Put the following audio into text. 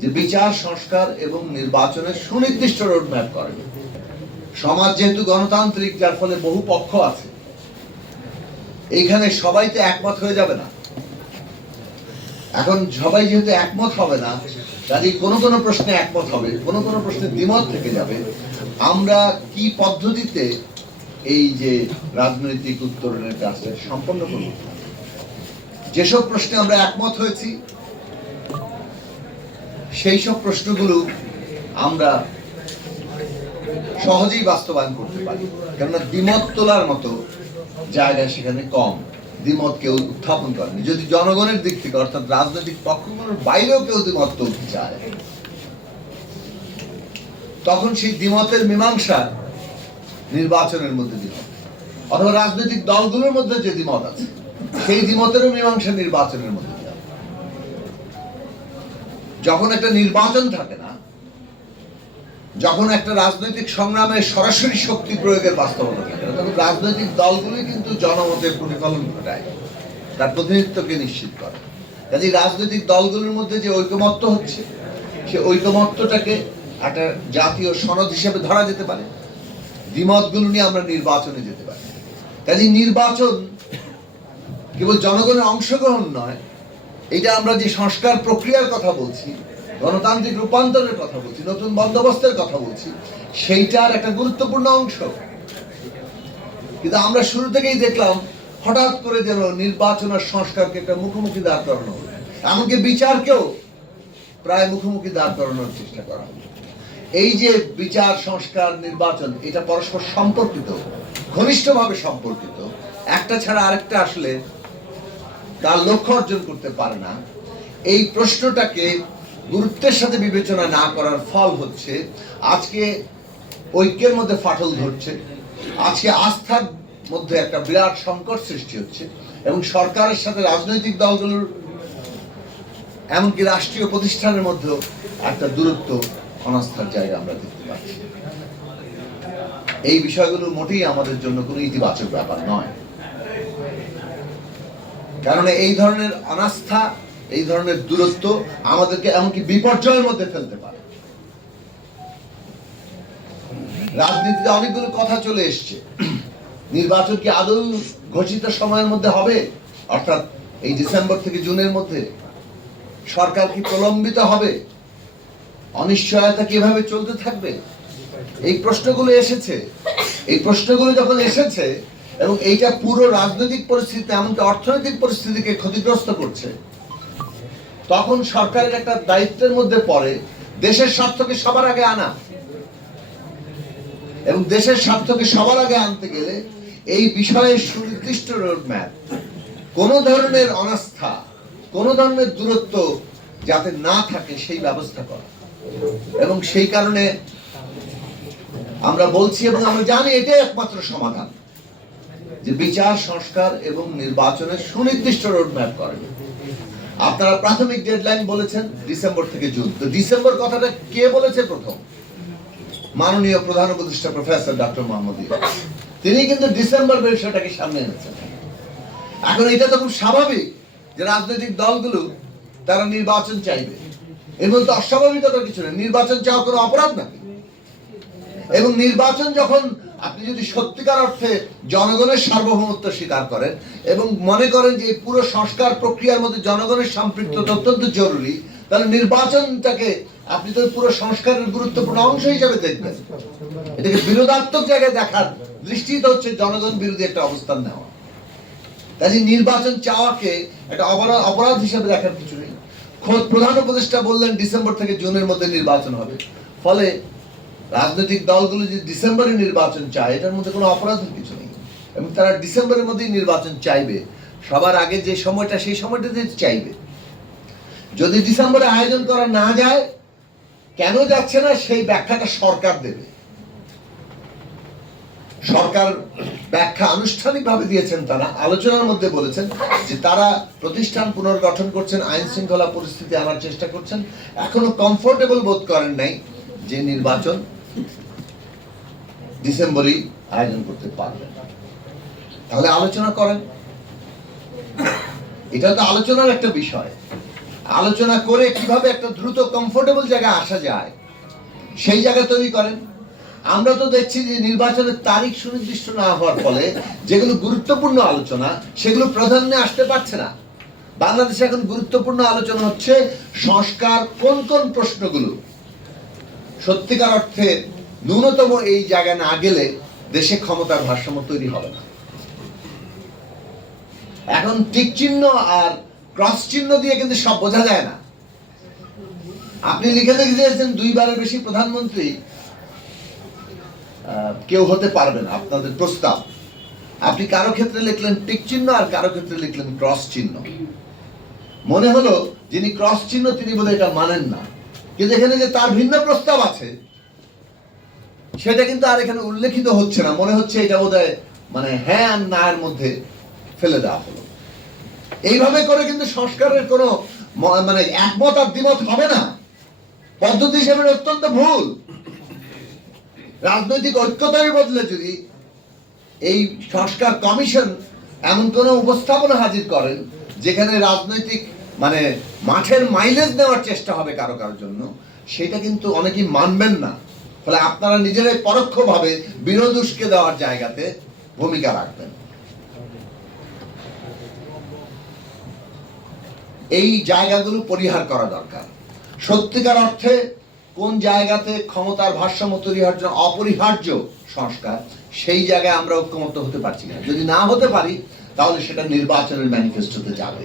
যে বিচার, সংস্কার এবং নির্বাচনের সুনির্দিষ্ট রোডম্যাপ করেন সমাজ যেহেতু গণতান্ত্রিক, যার ফলে বহু পক্ষ আছে। এইখানে সবাই তো একমত হয়ে যাবে না। এখন সবাই যেহেতু একমত হবে না কাজে কোনো কোনো প্রশ্নে একমত হবে, কোনো কোনো প্রশ্নে দ্বিমত থেকে যাবে। আমরা কি পদ্ধতিতে এই যে রাজনৈতিক উত্তরণের কাজটা সম্পন্ন করব? যেসব প্রশ্নে আমরা একমত হয়েছি সেই সব প্রশ্নগুলো আমরা সহজেই বাস্তবায়ন করতে পারি। কেননা দ্বিমত তোলার মতো জায়গা সেখানে কম। দ্বিমত কেউ উত্থাপন করেনি যদি জনগণের দিক থেকে, অর্থাৎ রাজনৈতিক পক্ষগুলোর বাইরেও কেউ দ্বিমত তুলতে চায়, তখন সেই দ্বিমতের মীমাংসা নির্বাচনের মধ্যে দ্বিমত। অথবা রাজনৈতিক দলগুলোর মধ্যে যে দ্বিমত আছে, সেই দ্বিমতেরও মীমাংসা নির্বাচনের মধ্যে। যখন একটা নির্বাচন থাকে না, যখন একটা রাজনৈতিক সংগ্রামে সরাসরি শক্তি প্রয়োগের বাস্তবতা থাকে না, তখন রাজনৈতিক দলগুলোই কিন্তু জনমতের প্রতিফলন ঘটায়, তার প্রতিনিধিত্বকে নিশ্চিত করে। কাজে রাজনৈতিক দলগুলোর মধ্যে যে ঐকমত্য হচ্ছে, সে ঐকমত্যটাকে একটা জাতীয় সনদ হিসেবে ধরা যেতে পারে। দ্বিমতগুলো নিয়ে আমরা নির্বাচনে যেতে পারি। কাজে নির্বাচন কেবল জনগণের অংশগ্রহণ নয় এটা আমরা যে সংস্কার প্রক্রিয়ার কথা বলছি, গণতান্ত্রিক রূপান্তরের কথা বলছি, নতুন বন্দোবস্তের কথা বলছি, সেইটার একটা গুরুত্বপূর্ণ অংশ। কিন্তু আমরা শুরু থেকেই দেখলাম, হঠাৎ করে যেন নির্বাচন আর সংস্কারকে একটা মুখোমুখি দাঁড় করানো এমনকি বিচারকেও প্রায় মুখোমুখি দাঁড় করানোর চেষ্টা করা এই যে বিচার, সংস্কার, নির্বাচন, এটা পরস্পর সম্পর্কিত, ঘনিষ্ঠভাবে সম্পর্কিত, একটা ছাড়া আরেকটা আসলে তার লক্ষ্য অর্জন করতে পারে না। এই প্রশ্নটাকে গুরুত্বের সাথে বিবেচনা না করার ফল হচ্ছে, আজকে ঐক্যের মধ্যে ফাটল ধরছে, আজকে আস্থার মধ্যে একটা বিরাট সংকট সৃষ্টি হচ্ছে এবং সরকারের সাথে রাজনৈতিক দলগুলোর এমনকি রাষ্ট্রীয় প্রতিষ্ঠানের মধ্যেও একটা দূরত্ব, অনাস্থার জায়গা আমরা দেখতে পাচ্ছি। এই বিষয়গুলো মোটেই আমাদের জন্য কোনো ইতিবাচক ব্যাপার নয়। কারণ এই ধরনের অনাস্থা, এই ধরনের দূরত্ব আমাদেরকে এমনকি বিপর্যয়ের মধ্যে ফেলতে পারে। রাজনীতিতে অনেকগুলো কথা চলে এসছে। নির্বাচন কি আদৌ ঘোষিত সময়ের মধ্যে হবে? অর্থাৎ এই ডিসেম্বর থেকে জুনের মধ্যে সরকার কি প্রলম্বিত হবে? অনিশ্চয়তা কীভাবে চলতে থাকবে? এই প্রশ্নগুলো এসেছে। এই প্রশ্নগুলো যখন এসেছে এবং এইটা পুরো রাজনৈতিক পরিস্থিতি এমনকি অর্থনৈতিক পরিস্থিতিকে ক্ষতিগ্রস্ত করছে। তখন সরকারের একটা দায়িত্বের মধ্যে পড়ে, দেশের স্বার্থকে সবার আগে আনা। এবং দেশের স্বার্থকে সবার আগে আনতে গেলে এই বিষয়ে সুনির্দিষ্ট রোডম্যাপ কোন ধরনের অনাস্থা, কোন ধরনের দূরত্ব যাতে না থাকে, সেই ব্যবস্থা করা। এবং সেই কারণে আমরা বলছি এবং আমরা জানি এটাই একমাত্র সমাধান। যে বিচার, সংস্কার এবং নির্বাচনের সুনির্দিষ্ট রোডম্যাপ করেন আপনারা প্রাথমিক ডেডলাইন বলেছেন ডিসেম্বর থেকে জুন। তো ডিসেম্বর কথাটা কে বলেছে প্রথম? মাননীয় প্রধান উপদেষ্টা প্রফেসর ডক্টর মোহাম্মদ তিনি কিন্তু ডিসেম্বর বিষয়টাকে সামনে এনেছেন। এখন এটা তো খুব স্বাভাবিক যে রাজনৈতিক দলগুলো তারা নির্বাচন চাইবে। এর মধ্যে অস্বাভাবিকতার কিছু নেই। নির্বাচন চাওয়া কোনো অপরাধ নাকি? এবং নির্বাচন যখন আপনি যদি সত্যিকার অর্থে জনগণের সার্বভৌমত্ব স্বীকার করেন এবং মনে করেন যে পুরো সংস্কার প্রক্রিয়ার মধ্যে জনগণের সম্পৃক্ততা অত্যন্ত জরুরি তাহলে নির্বাচনটাকে আপনি তো পুরো সংস্কারের গুরুত্বপূর্ণ অংশ হিসেবে দেখবেন। এটাকে বিরোধাত্মক জায়গায় দেখার দৃষ্টিতে হচ্ছে জনগণ বিরোধী একটা অবস্থান নেওয়া। কাজে নির্বাচন চাওয়াকে একটা অপরাধ অপরাধ হিসেবে দেখার কিছু নেই। খোদ প্রধান উপদেষ্টা বললেন ডিসেম্বর থেকে জুনের মধ্যে নির্বাচন হবে। ফলে রাজনৈতিক দলগুলো যে ডিসেম্বরে নির্বাচন চায়, এটার মধ্যে কোনো অপরাধের কিছু নেই। এবং তারা ডিসেম্বরের মধ্যেই নির্বাচন চাইবে, সবার আগে যে সময়টা, সেই সময়টাতে চাইবে। যদি ডিসেম্বরে আয়োজন করা না যায়, কেন যাচ্ছে না, সেই ব্যাখ্যাটা সরকার দেবে। সরকার ব্যাখ্যা আনুষ্ঠানিকভাবে দিয়েছেন তারা, আলোচনার মধ্যে বলেছেন যে তারা প্রতিষ্ঠান পুনর্গঠন করছেন, আইন শৃঙ্খলা পরিস্থিতি আনার চেষ্টা করছেন, এখনও কমফোর্টেবল বোধ করেন নাই যে নির্বাচন ডিসেম্বরেই আয়োজন করতে পারবেন। তাহলে আলোচনা করেন। এটা তো আলোচনার একটা বিষয়। আলোচনা করে কীভাবে একটা দ্রুত কমফোর্টেবল জায়গায় আসা যায়, সেই জায়গা তৈরি করেন। আমরা তো দেখছি যে নির্বাচনের তারিখ সুনির্দিষ্ট না হওয়ার ফলে যেগুলো গুরুত্বপূর্ণ আলোচনা, সেগুলো প্রাধান্যে আসতে পারছে না। বাংলাদেশে এখন গুরুত্বপূর্ণ আলোচনা হচ্ছে সংস্কার কোন কোন প্রশ্নগুলো সত্যিকার অর্থে ন্যূনতম এই জায়গায় না গেলে দেশে ক্ষমতার ভারসাম্য তৈরি হবে না। এখন টিক চিহ্ন আর ক্রস চিহ্ন দিয়ে কিন্তু সব বোঝা যায় না। আপনি লিখে দেখে দিয়েছেন, দুইবারের বেশি প্রধানমন্ত্রী কেউ হতে পারবে না, আপনাদের প্রস্তাব। আপনি কারও ক্ষেত্রে লিখলেন টিক চিহ্ন আর কারও ক্ষেত্রে লিখলেন ক্রস চিহ্ন। মনে হলো যিনি ক্রস চিহ্ন, তিনি বোধহয় এটা মানেন না। কিন্তু এখানে যে তার ভিন্ন প্রস্তাব আছে, সেটা কিন্তু আর এখানে উল্লেখিত হচ্ছে না। মনে হচ্ছে এটা বোধহয় মানে হ্যাঁ আর না এর মধ্যে ফেলে দেওয়া হলো। এইভাবে করে কিন্তু সংস্কারের কোনো মানে একমত আর দ্বিমত হবে না। পদ্ধতি হিসেবে অত্যন্ত ভুল। রাজনৈতিক ঐক্যতার বদলে যদি এই সংস্কার কমিশন এমন কোনো উপস্থাপনা হাজির করেন, যেখানে রাজনৈতিক মানে মাঠের মাইলেজ নেওয়ার চেষ্টা হবে কারও কারোর জন্য, সেটা কিন্তু অনেকেই মানবেন না। ফলে আপনারা নিজেরাই পরোক্ষভাবে উস্কে দেওয়ার জায়গাতে ভূমিকা রাখবেন। এই জায়গাগুলো পরিহার করা দরকার। সত্যিকার অর্থে কোন জায়গাতে ক্ষমতার ভারসাম্য তৈরি হওয়ার জন্য অপরিহার্য সংস্কার, সেই জায়গায় আমরা ঐক্যমত্য হতে পারছি না। যদি না হতে পারি, তাহলে সেটা নির্বাচনের ম্যানিফেস্টোতে যাবে।